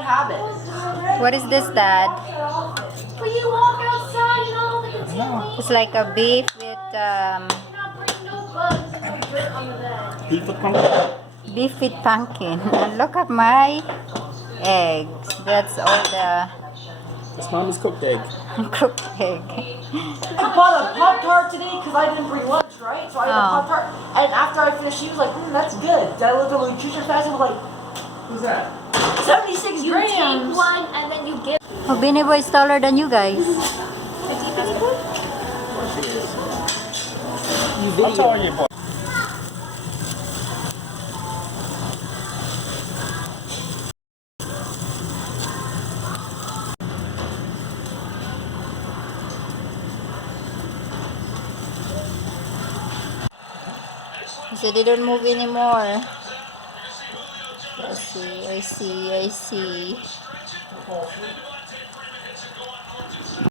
bad habit. What is this, Dad? But you walk outside and all the contamination. It's like a beef with Not bring no bugs and no dirt on the bed. Beef with pumpkin. beef with pumpkin. And look at my eggs. That's all the That's Mommy's cooked egg. cooked egg. I bought a Pop-Tart today because I didn't bring lunch, right? So I had a Oh. Pop-Tart. And after I finished, she was like, that's good. Then I looked at the nutrition facts and was like, who's that? 76 You grams. take one and then you give. Oh, Beanie Boy is taller than you guys. I'll tell you, boy. So they don't move anymore. I see.